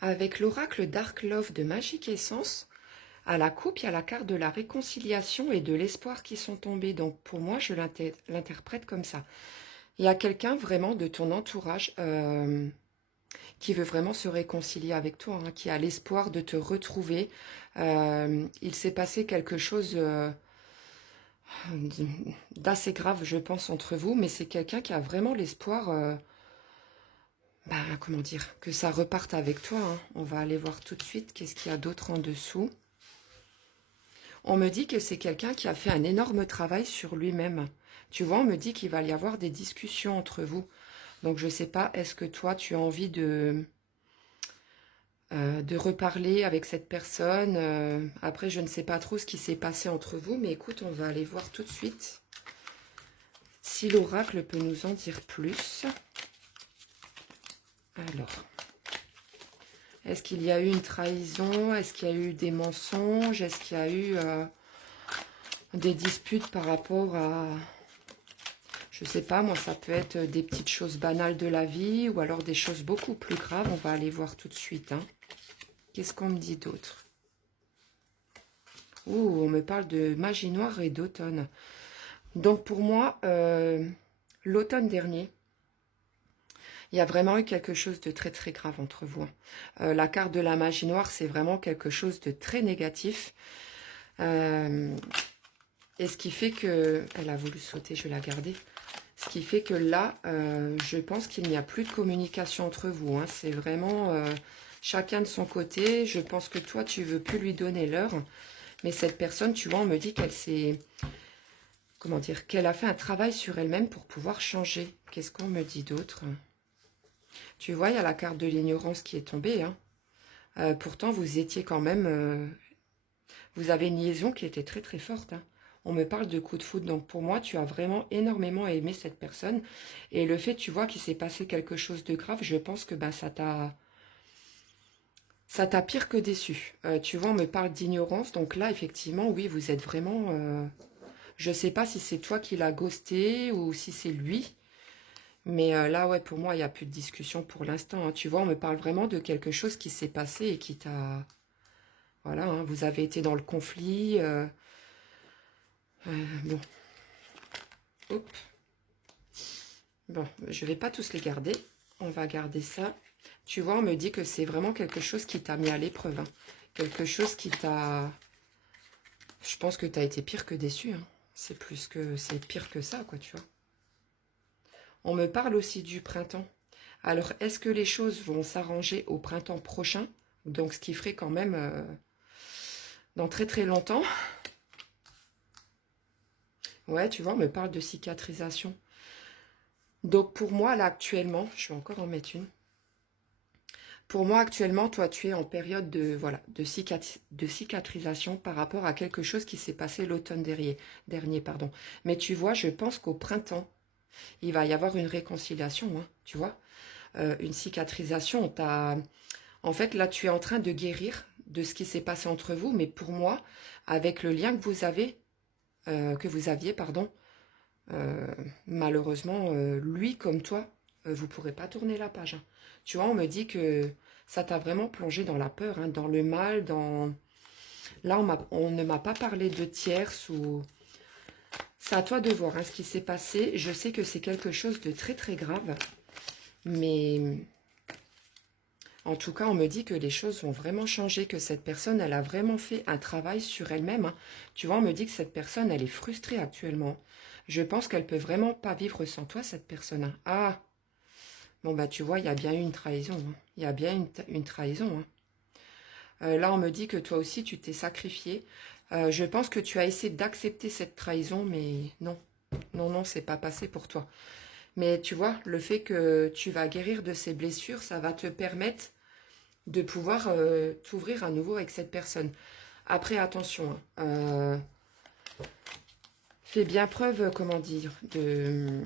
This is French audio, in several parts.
Avec l'oracle Dark Love de Magic Essence, à la coupe, il y a la carte de la réconciliation et de l'espoir qui sont tombés. Donc pour moi, je l'interprète comme ça. Il y a quelqu'un vraiment de ton entourage qui veut vraiment se réconcilier avec toi, hein, qui a l'espoir de te retrouver. Il s'est passé quelque chose d'assez grave, je pense, entre vous, mais c'est quelqu'un qui a vraiment l'espoir, comment dire, que ça reparte avec toi, hein. On va aller voir tout de suite qu'est-ce qu'il y a d'autre en dessous. On me dit que c'est quelqu'un qui a fait un énorme travail sur lui-même. Tu vois, on me dit qu'il va y avoir des discussions entre vous. Donc je ne sais pas, est-ce que toi tu as envie de reparler avec cette personne. Après, je ne sais pas trop ce qui s'est passé entre vous, mais écoute, on va aller voir tout de suite si l'oracle peut nous en dire plus. Alors, est-ce qu'il y a eu une trahison? Est-ce qu'il y a eu des mensonges? Est-ce qu'il y a eu des disputes par rapport à... Je sais pas, moi, ça peut être des petites choses banales de la vie ou alors des choses beaucoup plus graves. On va aller voir tout de suite, hein. Qu'est-ce qu'on me dit d'autre? Oh, on me parle de magie noire et d'automne. Donc pour moi, l'automne dernier, il y a vraiment eu quelque chose de très très grave entre vous, hein. La carte de la magie noire, c'est vraiment quelque chose de très négatif. Et ce qui fait que... Elle a voulu sauter, je vais la garder. Ce qui fait que là, je pense qu'il n'y a plus de communication entre vous, hein. C'est vraiment chacun de son côté. Je pense que toi, tu veux plus lui donner l'heure. Mais cette personne, tu vois, on me dit qu'elle s'est... Comment dire? Qu'elle a fait un travail sur elle-même pour pouvoir changer. Qu'est-ce qu'on me dit d'autre? Tu vois, il y a la carte de l'ignorance qui est tombée, hein. Pourtant, vous étiez quand même... vous avez une liaison qui était très très forte, hein. On me parle de coup de foudre. Donc pour moi, tu as vraiment énormément aimé cette personne. Et le fait, tu vois, qu'il s'est passé quelque chose de grave, je pense que ben, ça t'a pire que déçu. Tu vois, on me parle d'ignorance. Donc là, effectivement, oui, vous êtes vraiment... je sais pas si c'est toi qui l'as ghosté ou si c'est lui. Mais là, ouais, pour moi, il n'y a plus de discussion pour l'instant, hein. Tu vois, on me parle vraiment de quelque chose qui s'est passé et qui t'a... Voilà, hein, vous avez été dans le conflit. Bon, hop. Bon, je vais pas tous les garder. On va garder ça. Tu vois, on me dit que c'est vraiment quelque chose qui t'a mis à l'épreuve, hein. Quelque chose qui t'a... Je pense que tu as été pire que déçu, hein. C'est plus que... C'est pire que ça, quoi, tu vois. On me parle aussi du printemps. Alors, est-ce que les choses vont s'arranger au printemps prochain? Donc, ce qui ferait quand même dans très très longtemps. Ouais, tu vois, on me parle de cicatrisation. Donc, pour moi, là, actuellement, je vais encore en mettre une. Pour moi, actuellement, toi, tu es en période de, voilà, de cicatrisation par rapport à quelque chose qui s'est passé l'automne dernier, pardon. Mais tu vois, je pense qu'au printemps, il va y avoir une réconciliation, hein, tu vois. Une cicatrisation. En fait, là, tu es en train de guérir de ce qui s'est passé entre vous, mais pour moi, avec le lien que vous aviez, pardon, euh, malheureusement, lui comme toi, vous ne pourrez pas tourner la page, hein. Tu vois, on me dit que ça t'a vraiment plongé dans la peur, hein, dans le mal, dans... Là, on ne m'a pas parlé de tierce ou... C'est à toi de voir, hein, ce qui s'est passé. Je sais que c'est quelque chose de très très grave, mais en tout cas, on me dit que les choses vont vraiment changer, que cette personne, elle a vraiment fait un travail sur elle-même, hein. Tu vois, on me dit que cette personne, elle est frustrée actuellement. Je pense qu'elle peut vraiment pas vivre sans toi, cette personne, hein. Ah, bon, bah tu vois, il y a bien eu une trahison, hein. Il y a bien une trahison, hein. Là, on me dit que toi aussi, tu t'es sacrifié. Je pense que tu as essayé d'accepter cette trahison, mais non. Non, non, c'est pas passé pour toi. Mais tu vois, le fait que tu vas guérir de ces blessures, ça va te permettre de pouvoir t'ouvrir à nouveau avec cette personne. Après, attention, hein, fais bien preuve, comment dire, de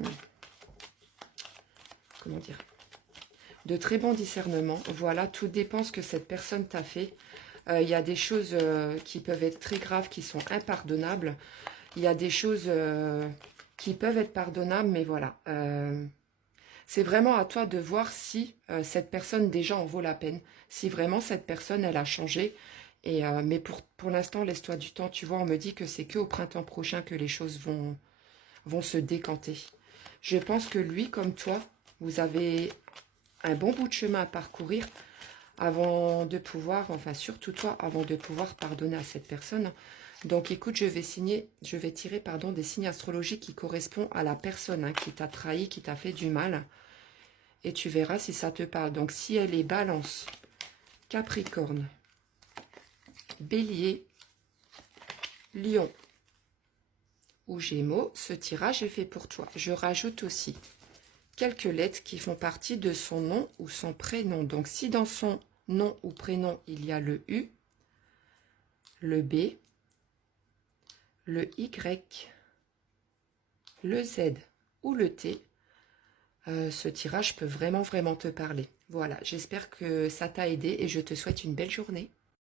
très bon discernement. Voilà, tout dépend ce que cette personne t'a fait. Il y a des choses qui peuvent être très graves, qui sont impardonnables. Il y a des choses qui peuvent être pardonnables, mais voilà. C'est vraiment à toi de voir si cette personne déjà en vaut la peine. Si vraiment cette personne, elle a changé. Et, mais pour l'instant, laisse-toi du temps. Tu vois, on me dit que c'est qu'au printemps prochain que les choses vont se décanter. Je pense que lui, comme toi, vous avez un bon bout de chemin à parcourir avant de pouvoir, enfin surtout toi, avant de pouvoir pardonner à cette personne. Donc écoute, je vais tirer pardon, des signes astrologiques qui correspondent à la personne hein, qui t'a trahi, qui t'a fait du mal. Et tu verras si ça te parle. Donc si elle est Balance, Capricorne, Bélier, Lion ou Gémeaux, ce tirage est fait pour toi. Je rajoute aussi quelques lettres qui font partie de son nom ou son prénom. Donc si dans son nom ou prénom il y a le U, le B, le Y, le Z ou le T, ce tirage peut vraiment te parler. Voilà, j'espère que ça t'a aidé et je te souhaite une belle journée.